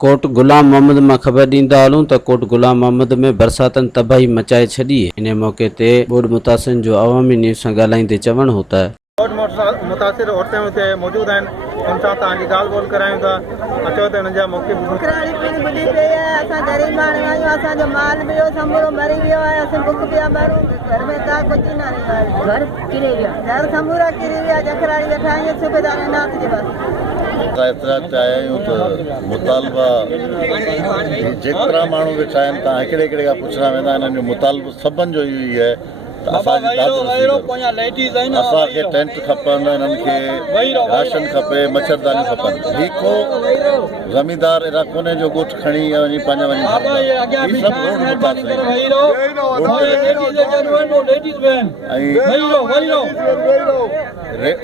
कोट गुलाम मोहम्मद में खबर ॾींदा हलूं त कोट गुलाम मोहम्मद में बरसातन तबाही मचाए छॾी। इन मौके ते ॿोॾ मुतासिरनि जो अवामी न्यूज़ सां ॻाल्हाईंदे चवण हो त मुतासिर औरतें हुते मौजूद आहिनि, उन सां तव्हांजी ॻाल्हि ॿोल करायूं था। अचो त हुननि जा मौक़े कराड़ी पिणी ॿुधी पई आहे। असां ग़रीब माण्हू आहियूं, असांजो माल बि वियो समूरो मरी वियो आहे। असां बुख पिया मारूं, घर में का कुझु न रहियो आहे। घर किरे विया, घर समूरा किरी विया। जखराड़ी वेठा आहियूं सूबेदार नाथ जे बस एतिरा आया आहियूं त मुतालबा जेतिरा माण्हू वेठा आहिनि तव्हां हिकिड़े हिकिड़े खां पुछणा वेंदा, हिननि जो मुतालबो सभिनि जो इहो ई आहे त असांखे टेंट खपनि, हिननि खे राशन खपे, मच्छरदानी खपनि। ही को ज़मींदार अहिड़ा कोन्हे जो ॻोठ खणी वञी पंहिंजा वञी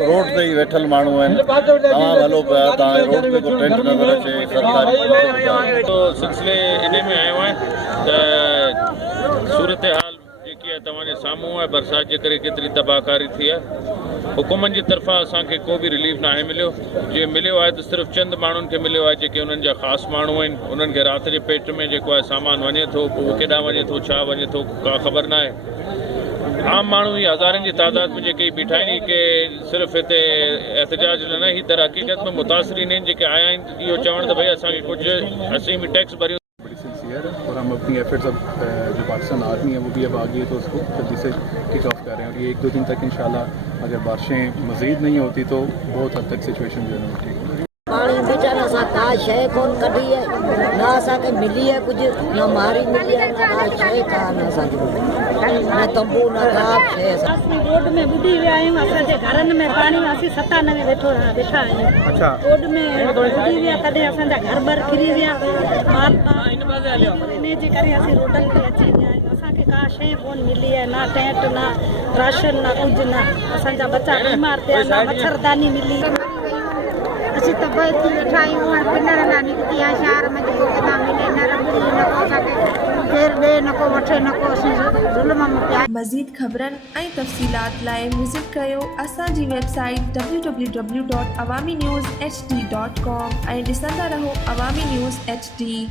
रोड ते ई वेठल माण्हू आहिनि। तव्हां हलो पिया, तव्हां रोड ते को टेंट नज़र अचे सरकारी सिलसिले इन में आयो आहे त सूरत हाल जेकी आहे तव्हांजे साम्हूं आहे। बरसाति जे करे केतिरी तबाहकारी थी आहे। हुकूमत जी तरफ़ां असांखे को बि रिलीफ न आहे मिलियो। जे मिलियो आहे त सिर्फ़ु चंद माण्हुनि खे मिलियो आहे जेके उन्हनि जा ख़ासि माण्हू आहिनि। उन्हनि खे राति जे पेट में जेको आहे सामान वञे थो, पोइ केॾांहुं वञे थो, छा वञे थो, का ख़बर न आहे। आम माण्हू ई हज़ारनि जी तादाद में जेके बीठा आहिनि के सिर्फ़ु हिते एहतजाज न ही दर हक़ीक़त में मुतासिरीन आहिनि जेके आया आहिनि इहो चवण त भई असांखे कुझु असीं बि टैक्स भरियूं। बड़ी सिंसियर है और हम अपनी एफर्ट्स अब जो पाकिस्तान आर्मी है वो भी अब आ गई है तो उसको जल्दी से किक ऑफ कर रहे हैं। और ये 1-2 दिन तक इंशाल्लाह अगर बारिशें मज़ीद नहीं होती तो बहुत हद तक सिचुएशन जो है वो ठीक होगी। पानी बेचारा असां का शइ कोन कढी आहे, न असांखे मिली आहे कुझु, न मारी मिली आहे, न का शइ का न असांखे न तंबू न का शइ। असीं रोड में ॿुॾी विया आहियूं, असांजे घरनि में पाणी असीं 97 वेठा आहियूं। अच्छा रोड में ॿुॾी विया, कॾहिं असांजा घर बर किरी विया। इन जे करे असीं रोडनि ते अची विया आहियूं। असांखे का शइ कोन मिली आहे, न टेंट न राशन न कुझु न। असांजा बच्चा बीमार थिया, न मच्छरदानी मिली। असीं त भई थी वेठा आहियूं, हाणे पिनर न निकिती आहे शहर में जेको किथां मिले न रबड़ी न को असांखे केरु ॾे न को वठे न को असीं ज़ुल्म में पिया। मज़ीद ख़बरनि ऐं तफ़सीलात लाइ विज़िट कयो असांजी वेबसाइट www.awamiNewsHD.com ऐं ॾिसंदा रहो अवामी न्यूज़ HD।